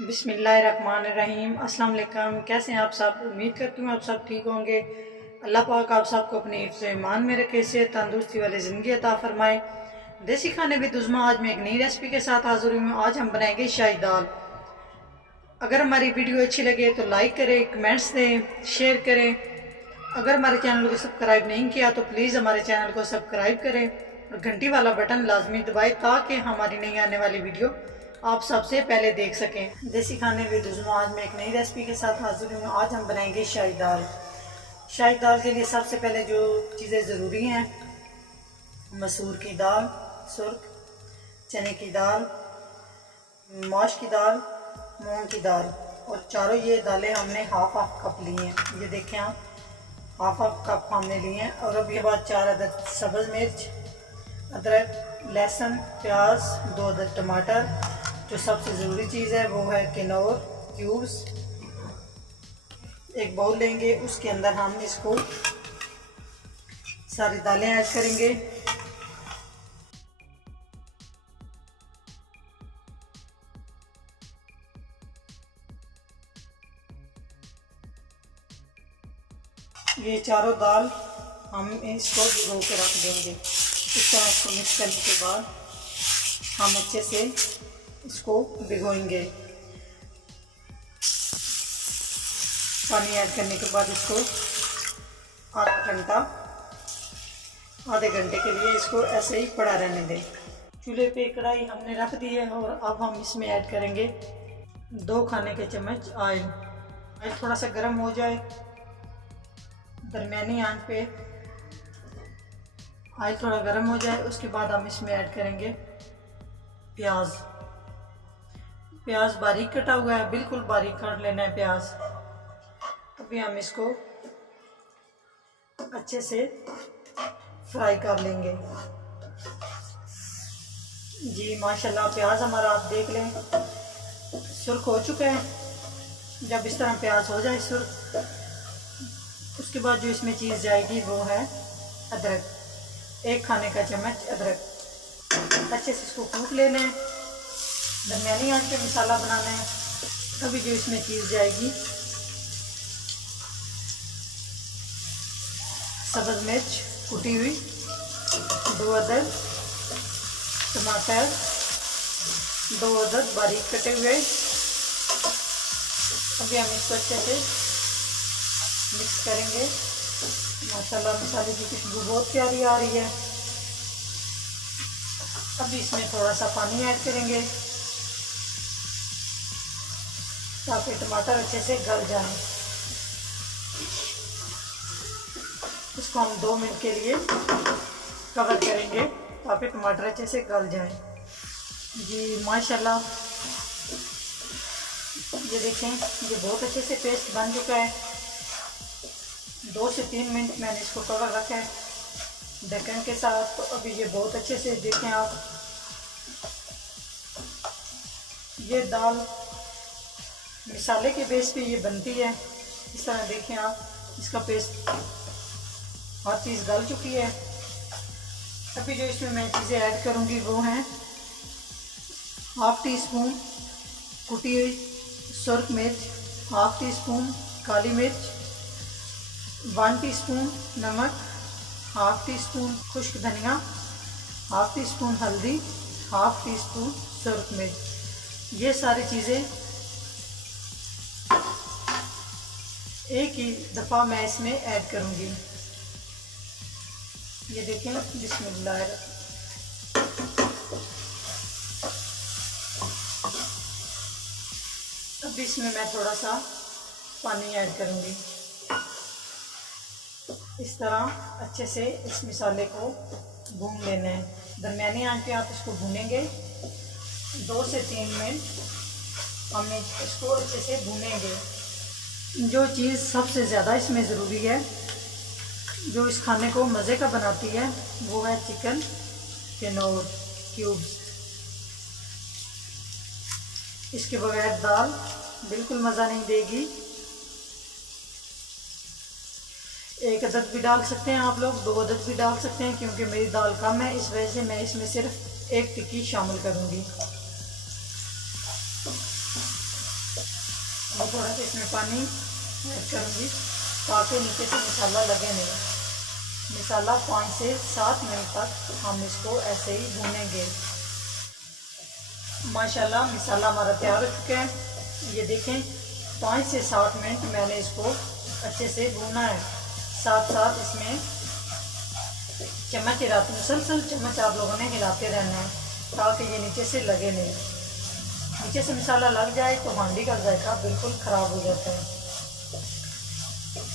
बिस्मिल्लाहिर्रहमानिर्रहीम। अस्सलाम वालेकुम। कैसे हैं आप सब? उम्मीद करती हूँ आप सब ठीक होंगे। अल्लाह पाक आप सबको अपने हिफ्ज़ ईमान में रखे, से तंदुरुस्ती वाली ज़िंदगी अता फरमाए। देसी खाने भी दुज़मा आज मैं एक नई रेसिपी के साथ हाज़िर हुई हूँ। आज हम बनाएंगे शाही दाल। अगर हमारी वीडियो अच्छी लगे तो लाइक करें, कमेंट्स दें, शेयर करें। अगर हमारे चैनल को सब्सक्राइब नहीं किया तो प्लीज़ हमारे चैनल को सब्सक्राइब करें और घंटी वाला बटन लाजमी दबाएं ताकि हमारी नई आने वाली वीडियो आप सबसे पहले देख सकें। देसी खाने विद उज़मा आज मैं एक नई रेसिपी के साथ हाजिर हूँ। आज हम बनाएंगे शाही दाल। शाही दाल के लिए सबसे पहले जो चीज़ें ज़रूरी हैं, मसूर की दाल, सुर्ख, चने की दाल, माश की दाल, मूंग की दाल, और चारों ये दालें हमने हाफ हाफ कप ली हैं। ये देखें आप, हाफ हाफ कप हमने लिए हैं। और अब ये बाद 4 अदद सब्ज़ मिर्च, अदरक, लहसुन, प्याज, 2 अदद टमाटर। जो सबसे ज़रूरी चीज़ है वो है किनौर क्यूब्स। एक बाउल लेंगे, उसके अंदर हम इसको सारी दालें ऐड करेंगे। ये चारों दाल हम इसको भिगो के रख देंगे। इस तरह इसको मिक्स करने के बाद हम अच्छे से इसको भिगोएंगे। पानी ऐड करने के बाद इसको आधे घंटे के लिए इसको ऐसे ही पड़ा रहने दें। चूल्हे पे कढ़ाई हमने रख दी है और अब हम इसमें ऐड करेंगे 2 खाने के चम्मच ऑयल। ऑयल थोड़ा सा गर्म हो जाए, दरमियानी आंच पे ऑयल थोड़ा गर्म हो जाए, उसके बाद हम इसमें ऐड करेंगे प्याज। प्याज बारीक कटा हुआ है, बिल्कुल बारीक काट लेना है प्याज। अभी हम इसको अच्छे से फ्राई कर लेंगे। जी माशाल्लाह, प्याज हमारा आप देख लें सुर्ख हो चुका है। जब इस तरह प्याज हो जाए सुर्ख, उसके बाद जो इसमें चीज़ जाएगी वो है अदरक। 1 खाने का चम्मच अदरक। अच्छे से इसको कूट लेना है, दरमियानी आंच पे मसाला बनाना है। अभी जो इसमें चीज़ जाएगी सब्ज़ मिर्च कुटी हुई, 2 अदद टमाटर, 2 अदद बारीक कटे हुए। अभी हम इसको अच्छे से मिक्स करेंगे। माशाल्लाह मसाले की खुशबू बहुत प्यारी आ रही है। अभी इसमें थोड़ा सा पानी ऐड करेंगे ताकि टमाटर अच्छे से गल जाए। इसको हम 2 मिनट के लिए कवर करेंगे ताकि टमाटर अच्छे से गल जाए। जी माशाल्लाह, ये देखें ये बहुत अच्छे से पेस्ट बन चुका है। 2 से 3 मिनट मैंने इसको कवर रखा है ढक्कन के साथ। तो अभी ये बहुत अच्छे से देखें आप, ये दाल मिसाले के बेस पे ये बनती है। इस तरह देखें आप, इसका पेस्ट हर चीज़ गल चुकी है। अभी जो इसमें मैं चीज़ें ऐड करूँगी वो हैं 1/2 टीस्पून कुटी हुई सुर्ख मिर्च, 1/2 टीस्पून काली मिर्च, 1 टीस्पून नमक, 1/2 टीस्पून खुश्क धनिया, 1/2 टीस्पून हल्दी, 1/2 टीस्पून सुर्ख मिर्च। ये सारी चीज़ें एक ही दफ़ा मैं इसमें ऐड करूँगी। ये देखें, बिस्मिल्लाह। अब इसमें मैं थोड़ा सा पानी ऐड करूँगी। इस तरह अच्छे से इस मसाले को भून लेना है। दरमियानी आंच पे आप इसको भूनेंगे। 2 से 3 मिनट हम इसको अच्छे से भूनेंगे। जो चीज़ सबसे ज़्यादा इसमें ज़रूरी है, जो इस खाने को मज़े का बनाती है, वो है चिकन किनौर क्यूब्स। इसके बगैर दाल बिल्कुल मज़ा नहीं देगी। 1 अदद भी डाल सकते हैं आप लोग, 2 अदद भी डाल सकते हैं, क्योंकि मेरी दाल कम है इस वजह से मैं इसमें सिर्फ 1 टिक्की शामिल करूँगी। और थोड़ा सा इसमें पानी ऐड करूँगी ताकि नीचे से मसाला लगे नहीं। मसाला 5 से 7 मिनट तक हम इसको ऐसे ही भूनेंगे। माशाल्लाह मसाला हमारा तैयार हो चुका है। ये देखें 5 से 7 मिनट मैंने इसको अच्छे से भूना है। साथ साथ इसमें चम्मच हिलाते, मुसलसल चम्मच आप लोगों ने हिलाते रहना है ताकि ये नीचे से लगे नहीं। नीचे से मसाला लग जाए तो हांडी का जायका बिल्कुल ख़राब हो जाता है।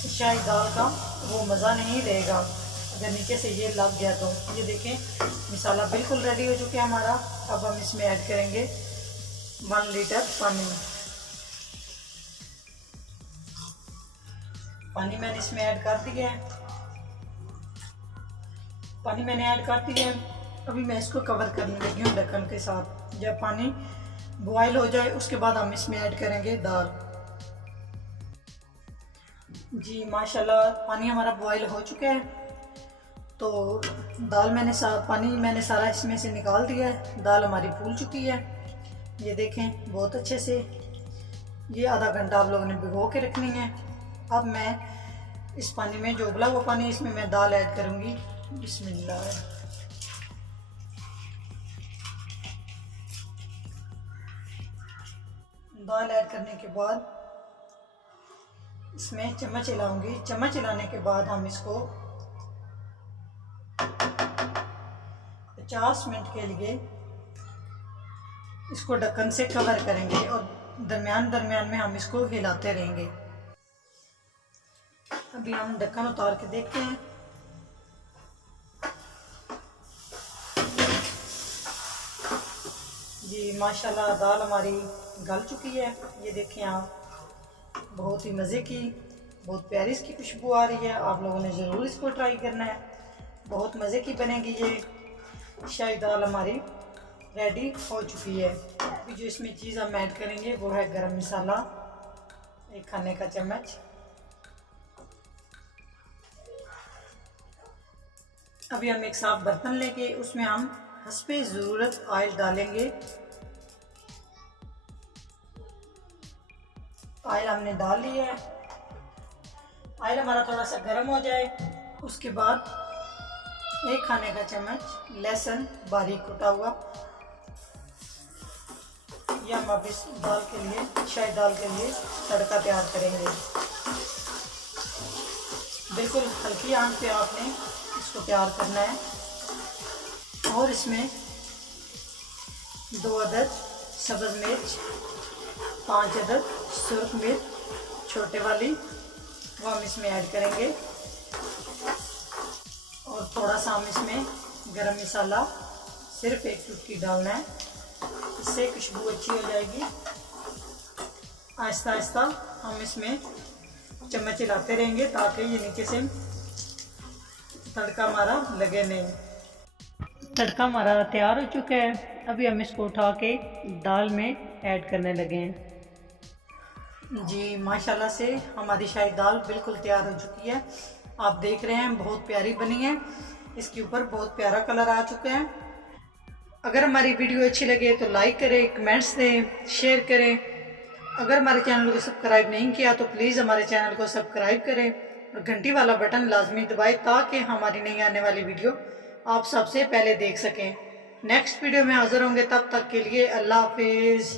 शाही दाल का वो मज़ा नहीं रहेगा अगर नीचे से ये लग गया तो। ये देखें मसाला बिल्कुल रेडी हो चुका है हमारा। अब हम इसमें ऐड करेंगे 1 लीटर पानी। पानी मैंने इसमें ऐड कर दिया है। पानी मैंने ऐड कर दिया है। अभी मैं इसको कवर करने लगी हूँ ढक्कन के साथ। जब पानी बॉयल हो जाए उसके बाद हम इसमें ऐड करेंगे दाल। जी माशाल्लाह पानी हमारा बॉयल हो चुका है। तो दाल पानी मैंने सारा इसमें से निकाल दिया है। दाल हमारी फूल चुकी है। ये देखें बहुत अच्छे से। ये आधा घंटा आप लोगों ने भिगो के रखनी है। अब मैं इस पानी में जो उबला हुआ पानी इसमें मैं दाल ऐड करूँगी। बिस्मिल्लाह। दाल ऐड करने के बाद इसमें चम्मच हिलाऊंगी। चम्मच हिलाने के बाद हम इसको 50 मिनट के लिए इसको ढक्कन से कवर करेंगे और दरमियान दरमियान में हम इसको हिलाते रहेंगे। अभी हम ढक्कन उतार के देखते हैं। जी माशाल्लाह दाल हमारी गल चुकी है। ये देखें आप, बहुत ही मज़े की, बहुत प्यारी इसकी खुशबू आ रही है। आप लोगों ने ज़रूर इसको ट्राई करना है। बहुत मज़े की बनेगी। ये शाही दाल हमारी रेडी हो चुकी है। अभी जो इसमें चीज़ हम ऐड करेंगे वो है गरम मसाला, 1 खाने का चम्मच। अभी हम एक साफ बर्तन लेके उसमें हम हस्बे ज़रूरत ऑयल डालेंगे। ऑयल हमने डाल लिया है। ऑयल हमारा थोड़ा सा गर्म हो जाए उसके बाद 1 खाने का चम्मच लहसुन बारीक कुटा हुआ, यह हम अब इस दाल के लिए, शाही दाल के लिए तड़का तैयार करेंगे। बिल्कुल हल्की आंच पे आपने इसको तैयार करना है। और इसमें 2 अदद सब्ज़ मिर्च, 5 अदद सुरख मिर्च छोटे वाली, वो हम इसमें ऐड करेंगे। और थोड़ा सा हम इसमें गरम मसाला सिर्फ 1 चुटकी डालना है, इससे खुशबू अच्छी हो जाएगी। आहिस्ता आहिस्ता हम इसमें चम्मच हिलाते रहेंगे ताकि ये नीचे से तड़का हमारा लगे नहीं। तड़का हमारा तैयार हो चुका है। अभी हम इसको उठा के दाल में ऐड करने लगे हैं। जी माशाल्लाह से हमारी शाही दाल बिल्कुल तैयार हो चुकी है। आप देख रहे हैं बहुत प्यारी बनी है। इसके ऊपर बहुत प्यारा कलर आ चुका है। अगर हमारी वीडियो अच्छी लगे तो लाइक करें, कमेंट्स दें, शेयर करें। अगर हमारे चैनल को सब्सक्राइब नहीं किया तो प्लीज़ हमारे चैनल को सब्सक्राइब करें और घंटी वाला बटन लाजमी दबाएं ताकि हमारी नई आने वाली वीडियो आप सबसे पहले देख सकें। नेक्स्ट वीडियो में हाजिर होंगे, तब तक के लिए अल्लाह हाफिज़।